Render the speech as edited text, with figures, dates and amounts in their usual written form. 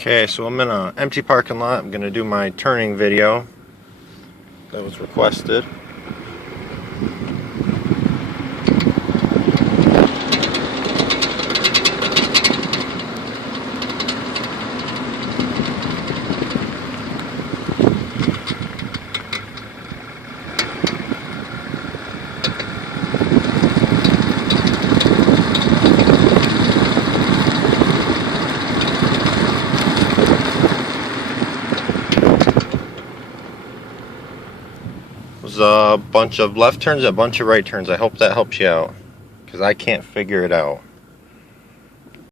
Okay, so I'm in an empty parking lot. I'm going to do my turning video that was requested. It was a bunch of left turns and a bunch of right turns. I hope that helps you out, because I can't figure it out.